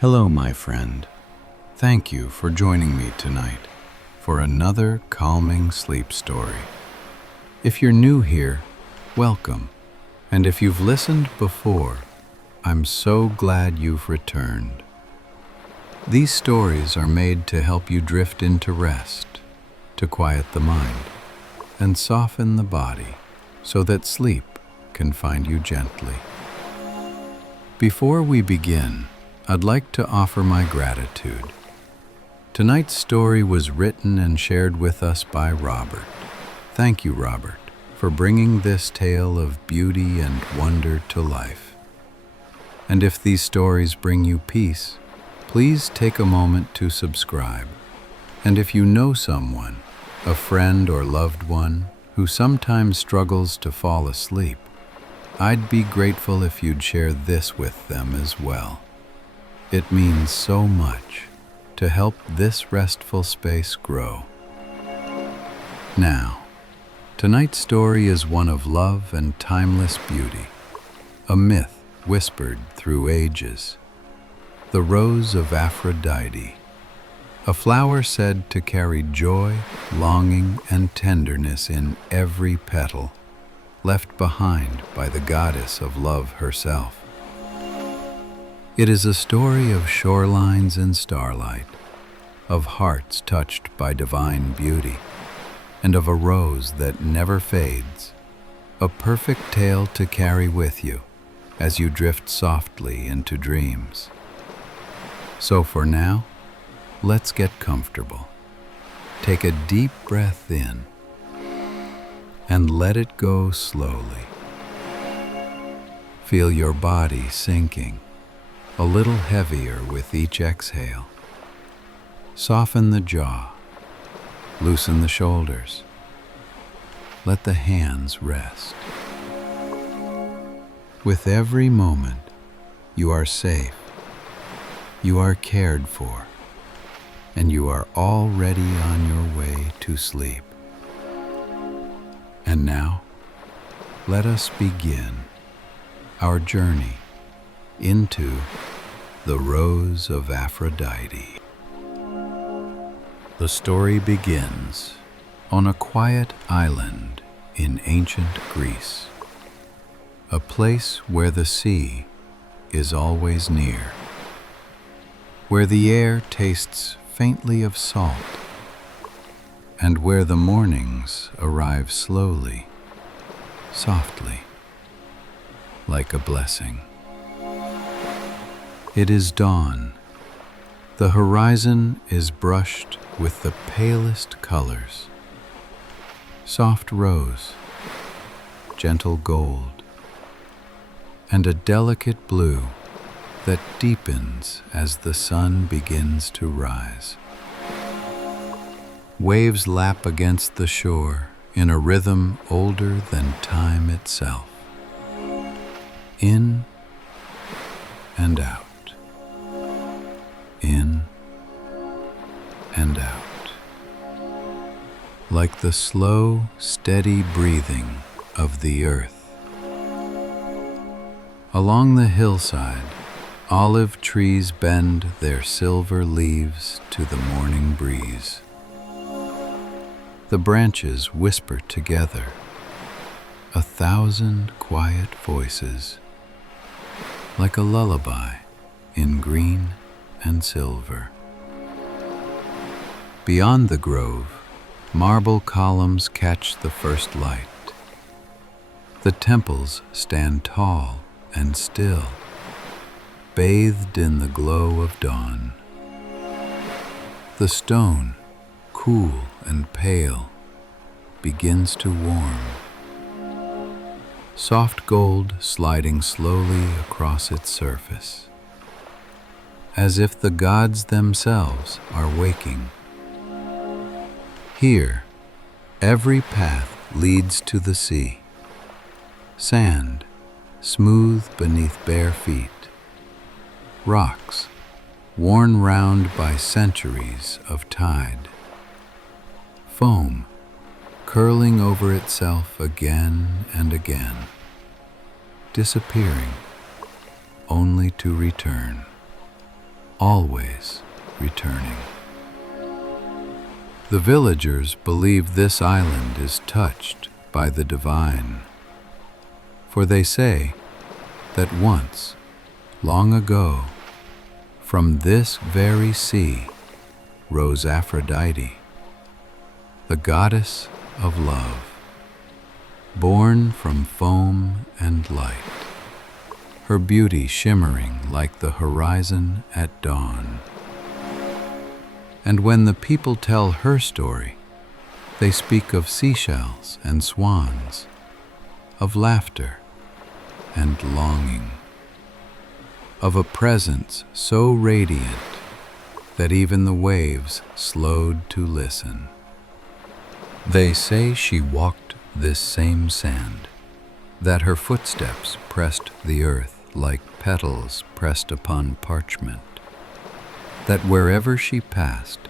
Hello, my friend. Thank you for joining me tonight for another calming sleep story. If you're new here, welcome. And if you've listened before, I'm so glad you've returned. These stories are made to help you drift into rest, to quiet the mind, and soften the body so that sleep can find you gently. Before we begin, I'd like to offer my gratitude. Tonight's story was written and shared with us by Robert. Thank you, Robert, for bringing this tale of beauty and wonder to life. And if these stories bring you peace, please take a moment to subscribe. And if you know someone, a friend or loved one, who sometimes struggles to fall asleep, I'd be grateful if you'd share this with them as well. It means so much to help this restful space grow. Now, tonight's story is one of love and timeless beauty, a myth whispered through ages. The rose of Aphrodite, a flower said to carry joy, longing, and tenderness in every petal, left behind by the goddess of love herself. It is a story of shorelines and starlight, of hearts touched by divine beauty, and of a rose that never fades, a perfect tale to carry with you as you drift softly into dreams. So for now, let's get comfortable. Take a deep breath in and let it go slowly. Feel your body sinking, a little heavier with each exhale. Soften the jaw, loosen the shoulders. Let the hands rest. With every moment, you are safe, you are cared for, and you are already on your way to sleep. And now, let us begin our journey into the Rose of Aphrodite. The story begins on a quiet island in ancient Greece, a place where the sea is always near, where the air tastes faintly of salt, and where the mornings arrive slowly, softly, like a blessing. It is dawn. The horizon is brushed with the palest colors: soft rose, gentle gold, and a delicate blue that deepens as the sun begins to rise. Waves lap against the shore in a rhythm older than time itself. In and out. In and out, like the slow, steady breathing of the earth. Along the hillside, olive trees bend their silver leaves to the morning breeze. The branches whisper together, 1,000 quiet voices, like a lullaby in green and silver. Beyond the grove, marble columns catch the first light. The temples stand tall and still, bathed in the glow of dawn. The stone, cool and pale, begins to warm, soft gold sliding slowly across its surface, as if the gods themselves are waking. Here, every path leads to the sea. Sand, smooth beneath bare feet. Rocks, worn round by centuries of tide. Foam, curling over itself again and again, disappearing, only to return. always returning. The villagers believe this island is touched by the divine, for they say that once, long ago, from this very sea rose Aphrodite, the goddess of love, born from foam and light, her beauty shimmering like the horizon at dawn. And when the people tell her story, they speak of seashells and swans, of laughter and longing, of a presence so radiant that even the waves slowed to listen. They say she walked this same sand, that her footsteps pressed the earth like petals pressed upon parchment, that wherever she passed,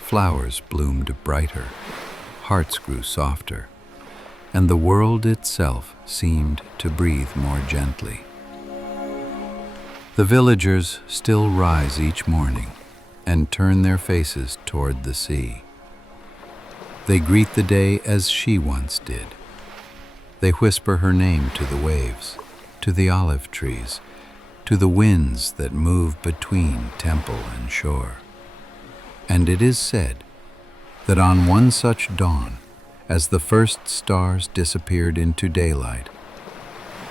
flowers bloomed brighter, hearts grew softer, and the world itself seemed to breathe more gently. The villagers still rise each morning and turn their faces toward the sea. They greet the day as she once did. They whisper her name to the waves, to the olive trees, to the winds that move between temple and shore. And it is said that on one such dawn, as the first stars disappeared into daylight,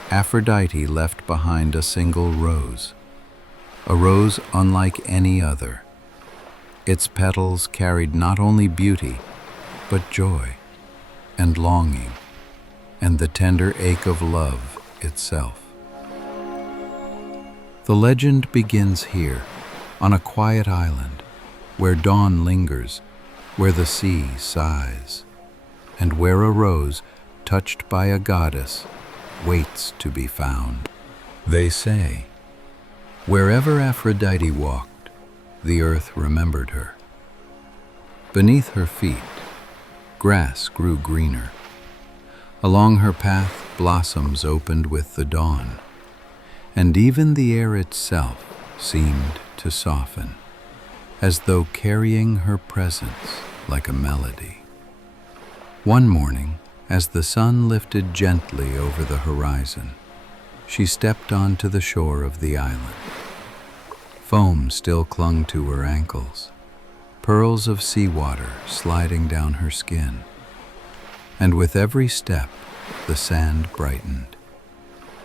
Aphrodite left behind a single rose, a rose unlike any other. Its petals carried not only beauty, but joy and longing and the tender ache of love itself. The legend begins here, on a quiet island, where dawn lingers, where the sea sighs, and where a rose, touched by a goddess, waits to be found. They say, wherever Aphrodite walked, the earth remembered her. Beneath her feet, grass grew greener. Along her path, blossoms opened with the dawn, and even the air itself seemed to soften, as though carrying her presence like a melody. One morning, as the sun lifted gently over the horizon, she stepped onto the shore of the island. Foam still clung to her ankles, pearls of seawater sliding down her skin, and with every step the sand brightened,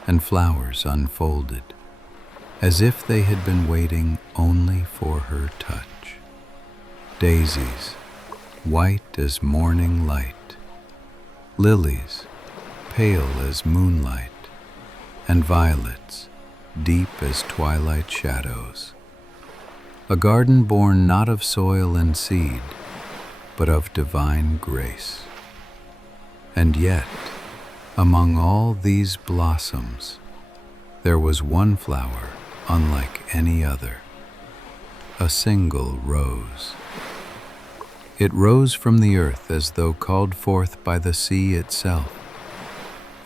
and flowers unfolded, as if they had been waiting only for her touch. Daisies, white as morning light, lilies, pale as moonlight, and violets, deep as twilight shadows. A garden born not of soil and seed, but of divine grace. And yet, among all these blossoms, there was one flower unlike any other, a single rose. It rose from the earth as though called forth by the sea itself.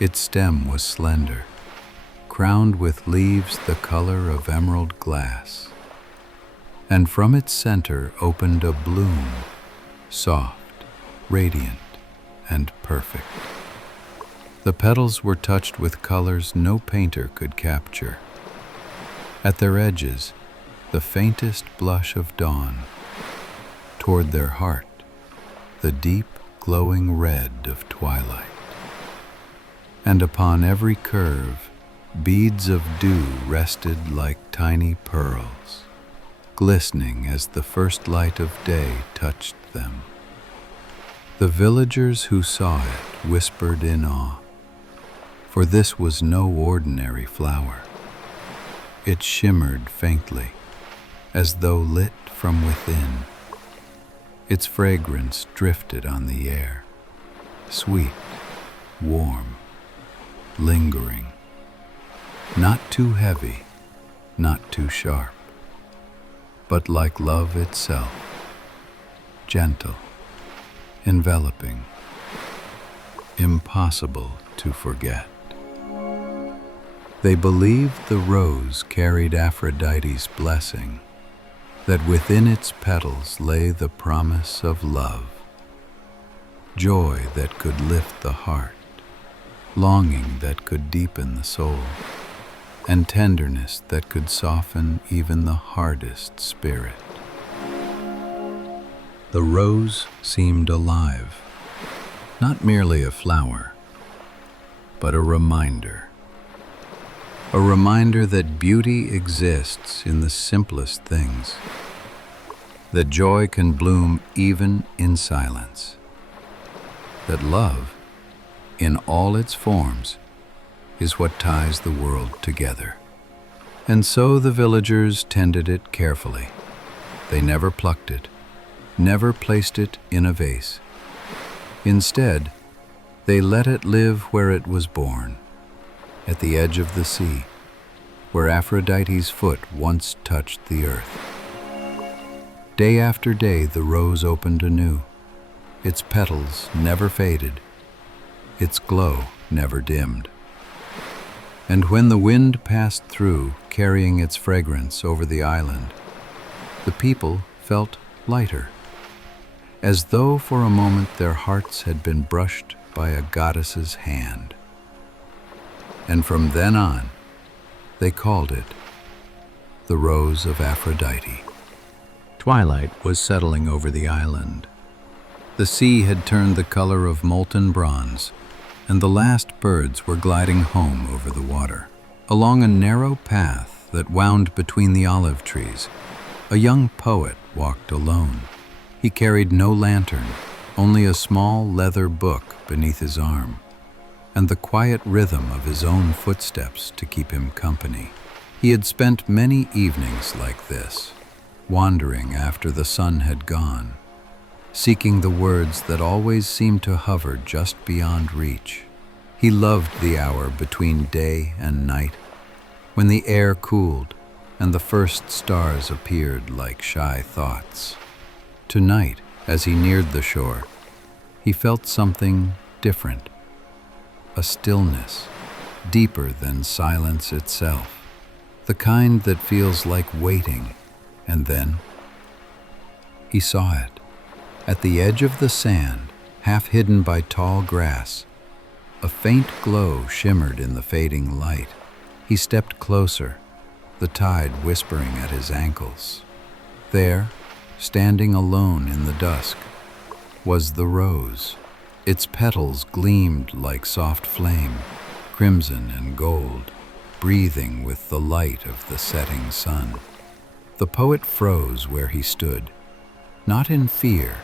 Its stem was slender, crowned with leaves the color of emerald glass, and from its center opened a bloom, soft, radiant, and perfect. The petals were touched with colors no painter could capture. At their edges, the faintest blush of dawn. Toward their heart, the deep, glowing red of twilight. And upon every curve, beads of dew rested like tiny pearls, glistening as the first light of day touched them. The villagers who saw it whispered in awe, for this was no ordinary flower. It shimmered faintly, as though lit from within. Its fragrance drifted on the air, sweet, warm, lingering, not too heavy, not too sharp, but like love itself, gentle, enveloping, impossible to forget. They believed the rose carried Aphrodite's blessing, that within its petals lay the promise of love, joy that could lift the heart, longing that could deepen the soul, and tenderness that could soften even the hardest spirit. The rose seemed alive, not merely a flower, but a reminder that beauty exists in the simplest things, that joy can bloom even in silence, that love, in all its forms, is what ties the world together. And so the villagers tended it carefully. They never plucked it, never placed it in a vase. Instead, they let it live where it was born, at the edge of the sea, where Aphrodite's foot once touched the earth. Day after day, the rose opened anew. Its petals never faded, its glow never dimmed. And when the wind passed through, carrying its fragrance over the island, the people felt lighter, as though for a moment their hearts had been brushed by a goddess's hand. And from then on, they called it the Rose of Aphrodite. Twilight was settling over the island. The sea had turned the color of molten bronze, and the last birds were gliding home over the water. Along a narrow path that wound between the olive trees, a young poet walked alone. He carried no lantern, only a small leather book beneath his arm, and the quiet rhythm of his own footsteps to keep him company. He had spent many evenings like this, wandering after the sun had gone, seeking the words that always seemed to hover just beyond reach. He loved the hour between day and night, when the air cooled and the first stars appeared like shy thoughts. Tonight, as he neared the shore, he felt something different, a stillness deeper than silence itself, the kind that feels like waiting, and then he saw it. At the edge of the sand, half hidden by tall grass, a faint glow shimmered in the fading light. He stepped closer, the tide whispering at his ankles. There, standing alone in the dusk, was the rose. Its petals gleamed like soft flame, crimson and gold, breathing with the light of the setting sun. The poet froze where he stood, not in fear,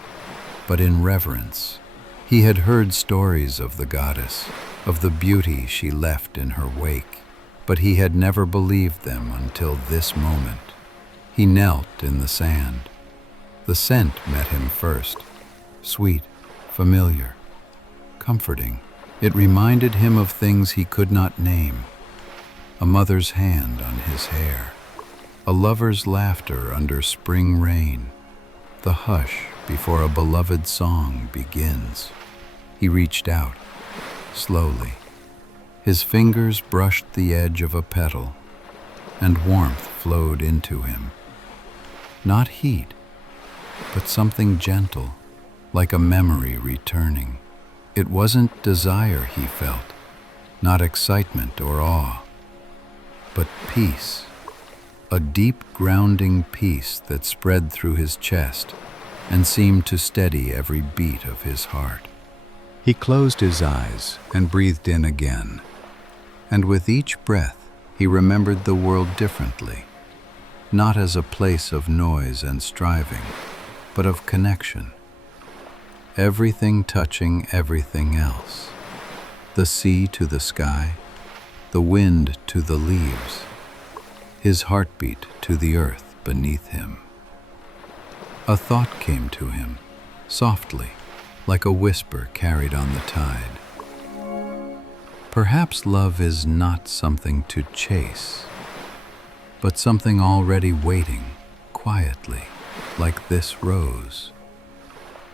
but in reverence. He had heard stories of the goddess, of the beauty she left in her wake, but he had never believed them until this moment. He knelt in the sand. The scent met him first, sweet, familiar, comforting. It reminded him of things he could not name: a mother's hand on his hair, a lover's laughter under spring rain, the hush before a beloved song begins. He reached out, slowly. His fingers brushed the edge of a petal, and warmth flowed into him. Not heat, but something gentle, like a memory returning. It wasn't desire he felt, not excitement or awe, but peace, a deep grounding peace that spread through his chest and seemed to steady every beat of his heart. He closed his eyes and breathed in again, and with each breath he remembered the world differently, not as a place of noise and striving, but of connection. Everything touching everything else, the sea to the sky, the wind to the leaves, his heartbeat to the earth beneath him. A thought came to him, softly, like a whisper carried on the tide. Perhaps love is not something to chase, but something already waiting, quietly, like this rose,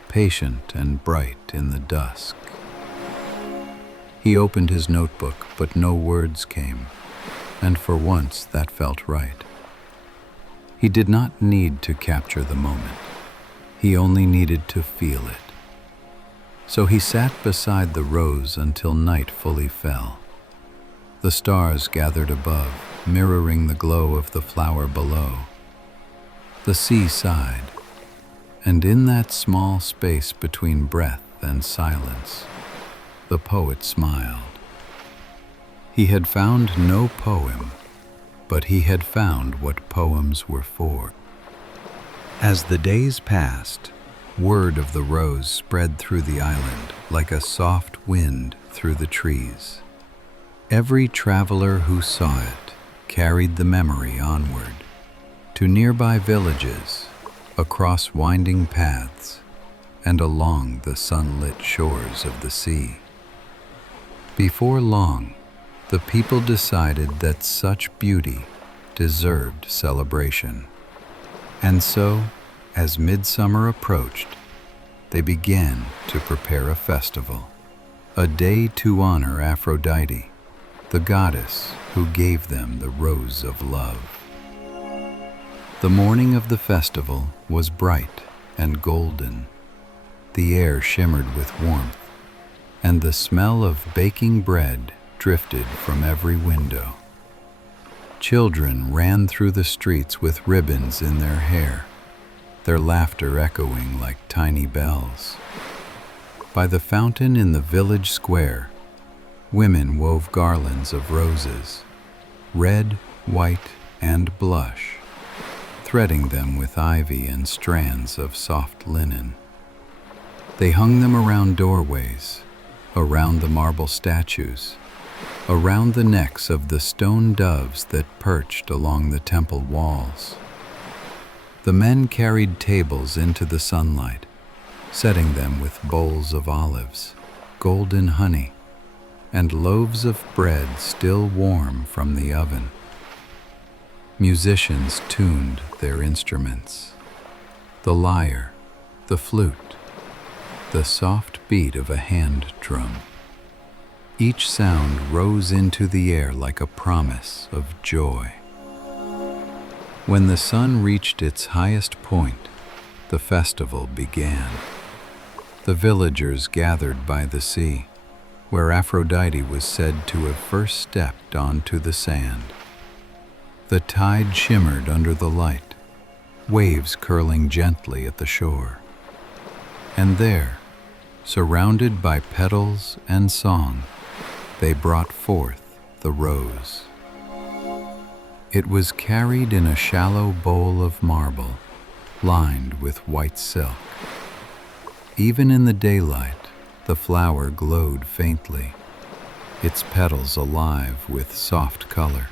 patient and bright in the dusk. He opened his notebook, but no words came, and for once that felt right. He did not need to capture the moment. He only needed to feel it. So he sat beside the rose until night fully fell. The stars gathered above, mirroring the glow of the flower below. The sea sighed, and in that small space between breath and silence, the poet smiled. He had found no poem, but he had found what poems were for. As the days passed, word of the rose spread through the island like a soft wind through the trees. Every traveler who saw it carried the memory onward to nearby villages, across winding paths, and along the sunlit shores of the sea. Before long, the people decided that such beauty deserved celebration. And so, as midsummer approached, they began to prepare a festival, a day to honor Aphrodite, the goddess who gave them the rose of love. The morning of the festival was bright and golden. The air shimmered with warmth, and the smell of baking bread drifted from every window. Children ran through the streets with ribbons in their hair, their laughter echoing like tiny bells. By the fountain in the village square, women wove garlands of roses, red, white, and blush, threading them with ivy and strands of soft linen. They hung them around doorways, around the marble statues, around the necks of the stone doves that perched along the temple walls. The men carried tables into the sunlight, setting them with bowls of olives, golden honey, and loaves of bread still warm from the oven. Musicians tuned their instruments, the lyre, the flute, the soft beat of a hand drum. Each sound rose into the air like a promise of joy. When the sun reached its highest point, the festival began. The villagers gathered by the sea, where Aphrodite was said to have first stepped onto the sand. The tide shimmered under the light, waves curling gently at the shore. And there, surrounded by petals and song, they brought forth the rose. It was carried in a shallow bowl of marble, lined with white silk. Even in the daylight, the flower glowed faintly, its petals alive with soft color,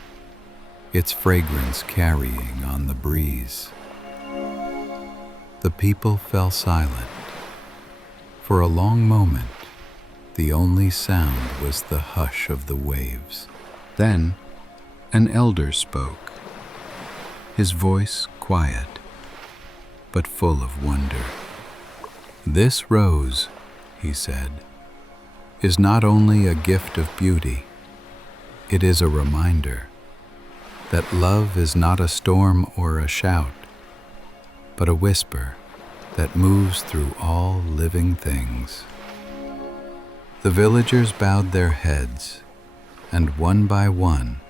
its fragrance carrying on the breeze. The people fell silent. For a long moment, the only sound was the hush of the waves. Then, an elder spoke, his voice quiet, but full of wonder. "This rose," he said, "is not only a gift of beauty, it is a reminder that love is not a storm or a shout, but a whisper that moves through all living things." The villagers bowed their heads, and one by one,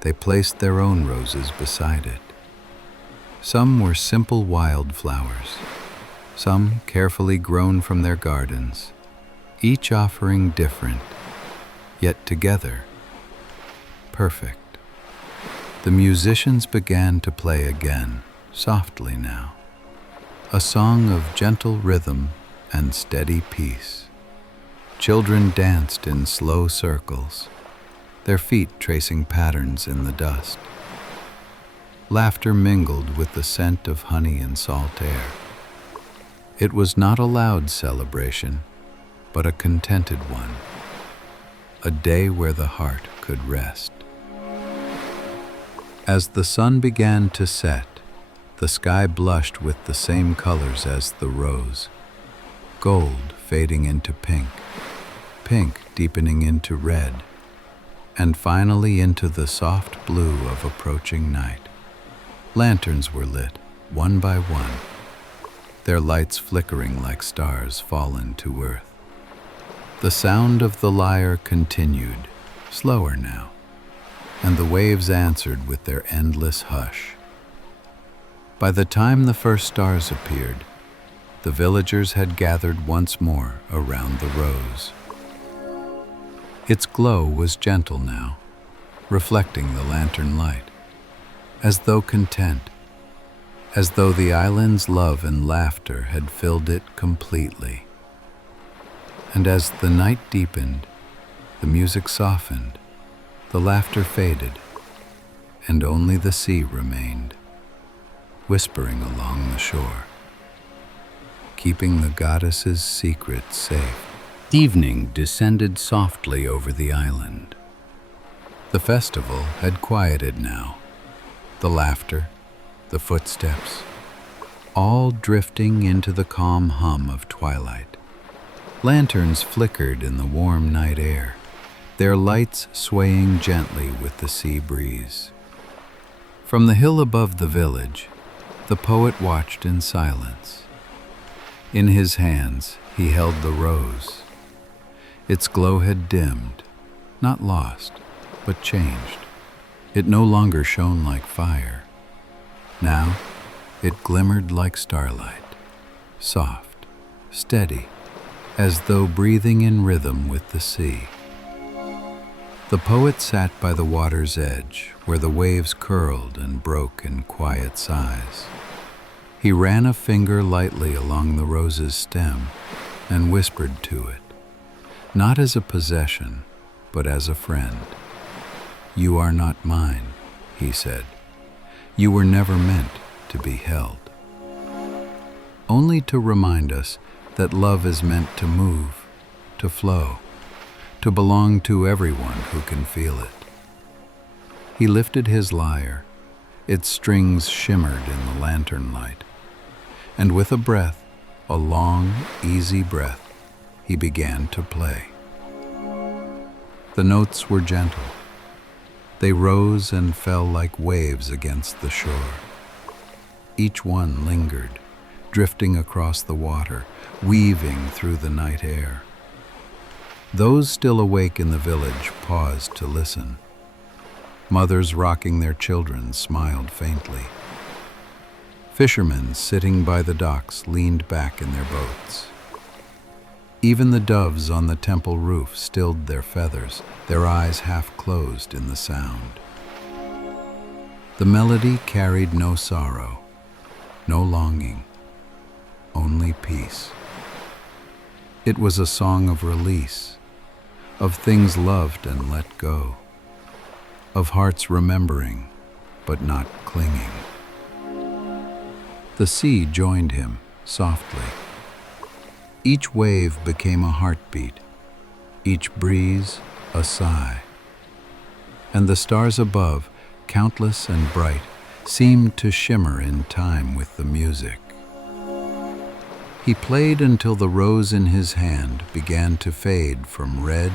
they placed their own roses beside it. Some were simple wildflowers, some carefully grown from their gardens, each offering different, yet together, perfect. The musicians began to play again, softly now, a song of gentle rhythm and steady peace. Children danced in slow circles, their feet tracing patterns in the dust. Laughter mingled with the scent of honey and salt air. It was not a loud celebration, but a contented one, a day where the heart could rest. As the sun began to set, the sky blushed with the same colors as the rose, gold fading into pink, pink deepening into red, and finally into the soft blue of approaching night. Lanterns were lit, one by one, their lights flickering like stars fallen to earth. The sound of the lyre continued, slower now, and the waves answered with their endless hush. By the time the first stars appeared, the villagers had gathered once more around the rose. Its glow was gentle now, reflecting the lantern light, as though content, as though the island's love and laughter had filled it completely. And as the night deepened, the music softened, the laughter faded, and only the sea remained, whispering along the shore, keeping the goddess's secret safe. Evening descended softly over the island. The festival had quieted now, the laughter, the footsteps, all drifting into the calm hum of twilight. Lanterns flickered in the warm night air, their lights swaying gently with the sea breeze. From the hill above the village, the poet watched in silence. In his hands, he held the rose. Its glow had dimmed, not lost, but changed. It no longer shone like fire. Now, it glimmered like starlight, soft, steady, as though breathing in rhythm with the sea. The poet sat by the water's edge, where the waves curled and broke in quiet sighs. He ran a finger lightly along the rose's stem and whispered to it, not as a possession, but as a friend. "You are not mine," he said. "You were never meant to be held." Only to remind us that love is meant to move, to flow, to belong to everyone who can feel it. He lifted his lyre. Its strings shimmered in the lantern light. And with a breath, a long, easy breath, he began to play. The notes were gentle. They rose and fell like waves against the shore. Each one lingered, drifting across the water, weaving through the night air. Those still awake in the village paused to listen. Mothers rocking their children smiled faintly. Fishermen sitting by the docks leaned back in their boats. Even the doves on the temple roof stilled their feathers, their eyes half closed in the sound. The melody carried no sorrow, no longing, only peace. It was a song of release, of things loved and let go, of hearts remembering but not clinging. The sea joined him softly. Each wave became a heartbeat, each breeze a sigh. And the stars above, countless and bright, seemed to shimmer in time with the music. He played until the rose in his hand began to fade from red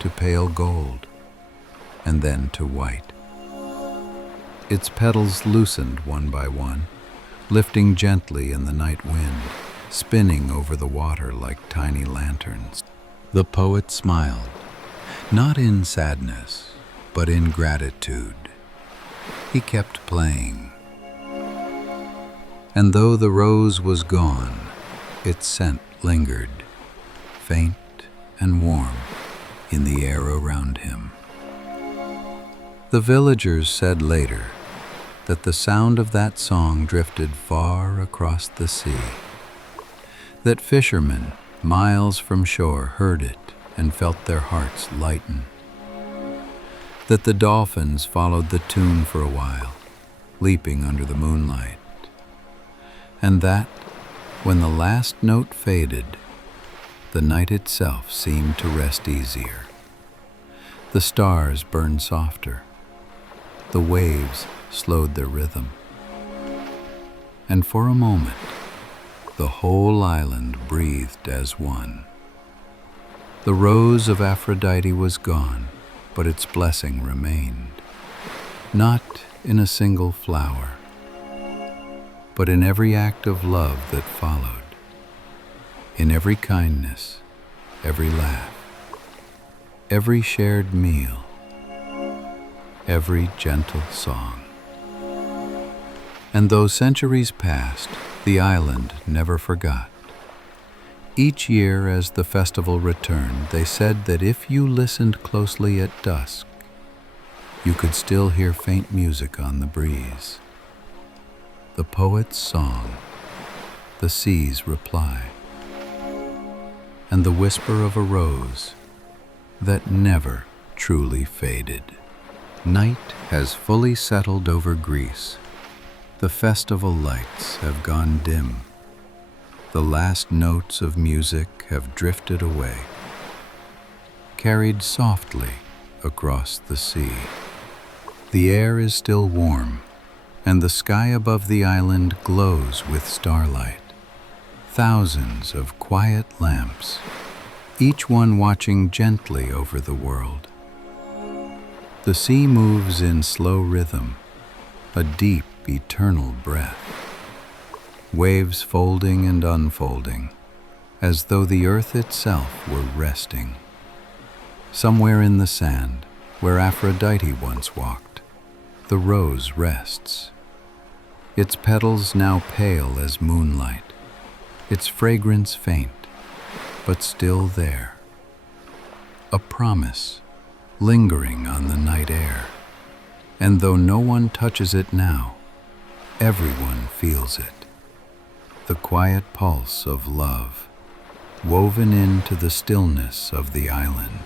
to pale gold, and then to white. Its petals loosened one by one, lifting gently in the night wind, spinning over the water like tiny lanterns. The poet smiled, not in sadness, but in gratitude. He kept playing. And though the rose was gone, its scent lingered, faint and warm, in the air around him. The villagers said later that the sound of that song drifted far across the sea, that fishermen miles from shore heard it and felt their hearts lighten, that the dolphins followed the tune for a while, leaping under the moonlight, and that, when the last note faded, the night itself seemed to rest easier. The stars burned softer, the waves slowed their rhythm, and for a moment, the whole island breathed as one. The rose of Aphrodite was gone, but its blessing remained, not in a single flower, but in every act of love that followed, in every kindness, every laugh, every shared meal, every gentle song. And though centuries passed, the island never forgot. Each year as the festival returned, they said that if you listened closely at dusk, you could still hear faint music on the breeze. The poet's song, the sea's reply, and the whisper of a rose that never truly faded. Night has fully settled over Greece. The festival lights have gone dim. The last notes of music have drifted away, carried softly across the sea. The air is still warm, and the sky above the island glows with starlight. Thousands of quiet lamps, each one watching gently over the world. The sea moves in slow rhythm, a deep, eternal breath. Waves folding and unfolding, as though the earth itself were resting. Somewhere in the sand, where Aphrodite once walked, the rose rests. Its petals now pale as moonlight, its fragrance faint, but still there. A promise, lingering on the night air. And though no one touches it now, everyone feels it. The quiet pulse of love, woven into the stillness of the island.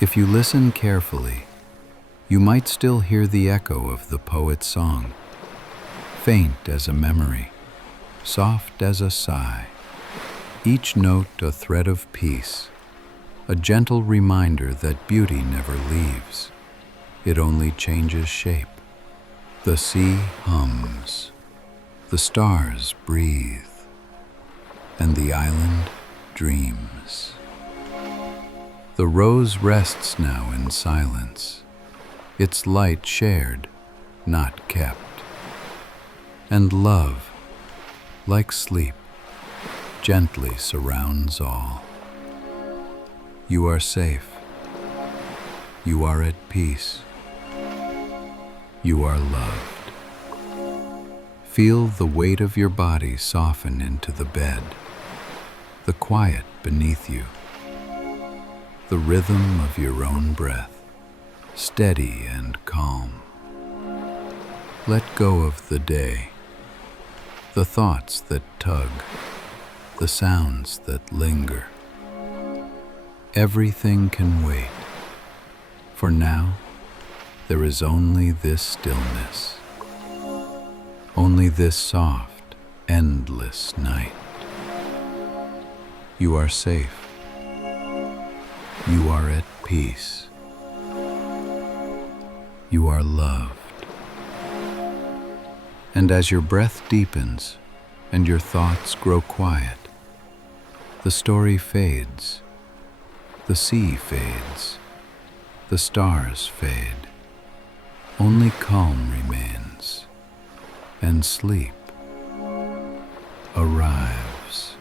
If you listen carefully, you might still hear the echo of the poet's song, faint as a memory, soft as a sigh, each note a thread of peace, a gentle reminder that beauty never leaves, it only changes shape. The sea hums, the stars breathe, and the island dreams. The rose rests now in silence, its light shared, not kept. And love, like sleep, gently surrounds all. You are safe. You are at peace. You are loved. Feel the weight of your body soften into the bed, the quiet beneath you, the rhythm of your own breath, steady and calm. Let go of the day, the thoughts that tug, the sounds that linger. Everything can wait, for now there is only this stillness. Only this soft, endless night. You are safe. You are at peace. You are loved. And as your breath deepens and your thoughts grow quiet, the story fades, the sea fades, the stars fade. Only calm remains, and sleep arrives.